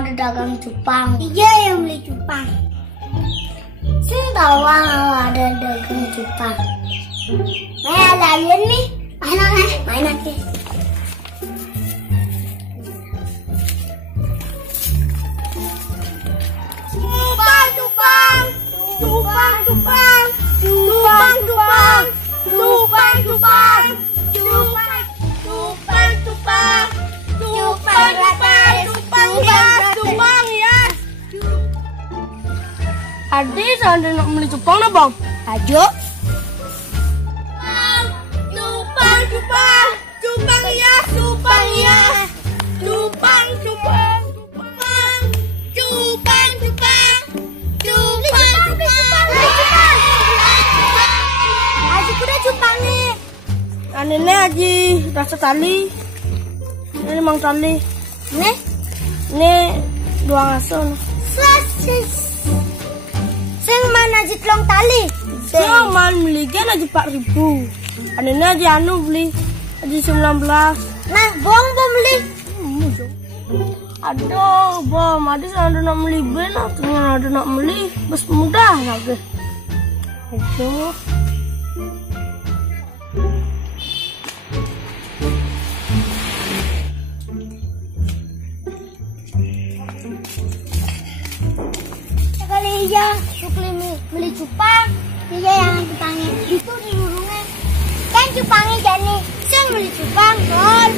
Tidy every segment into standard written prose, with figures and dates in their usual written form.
ada dagang cupang. Iya yang beli cupang. Sing tahu ada dagang cupang. Ada alien nih. Main aja. Adik, saya nak beli cupang lah bang. Ayo. Cupang ya. Ini aji rasa tali. Ini mang tali. Ini dua ngason. Sing mana aji telung tali? Sing man beli kan aji 4.000. Ini aji anu beli aji 19. Nah, bong beli. Aduh, bom, ada ada nak beli ben, ternyata ada nak beli, bes mudah lagi. Itu. Sekali aja, Sukli beli cupang, dia yang cupangnya itu di burungnya. Kan cupangnya jadi, saya beli cupang, kan?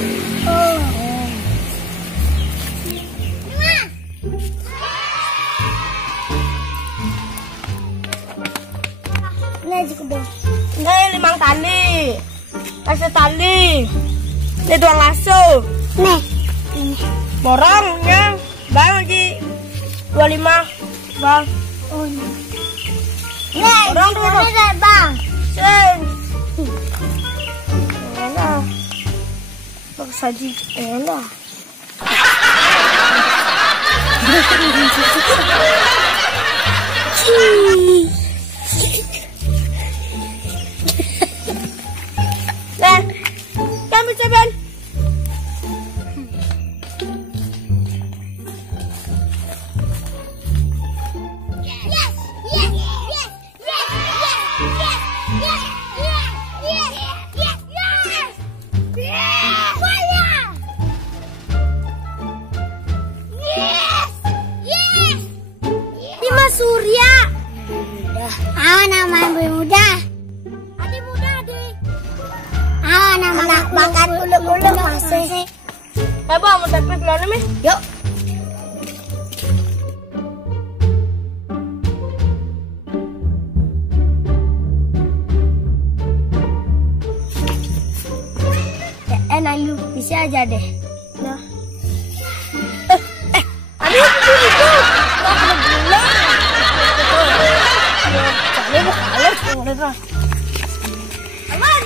Ini 5 tali, kasih tali, ini 2 ngaso. Nih, borongnya, bang lagi 25, bang. Oh, nih, borong dulu, bang. Sen, enak, pakai saji, enak. Ben, kan bisa Ben? Surya. Nama ibu muda. Adik muda, adik. Nama anak bakat ulek-ulek masih. Bang, mau tapi belum nih? Yuk. Enak lu, bisa aja deh. Nah. Aduh, itu. Ini kalah sebenarnya. Aman.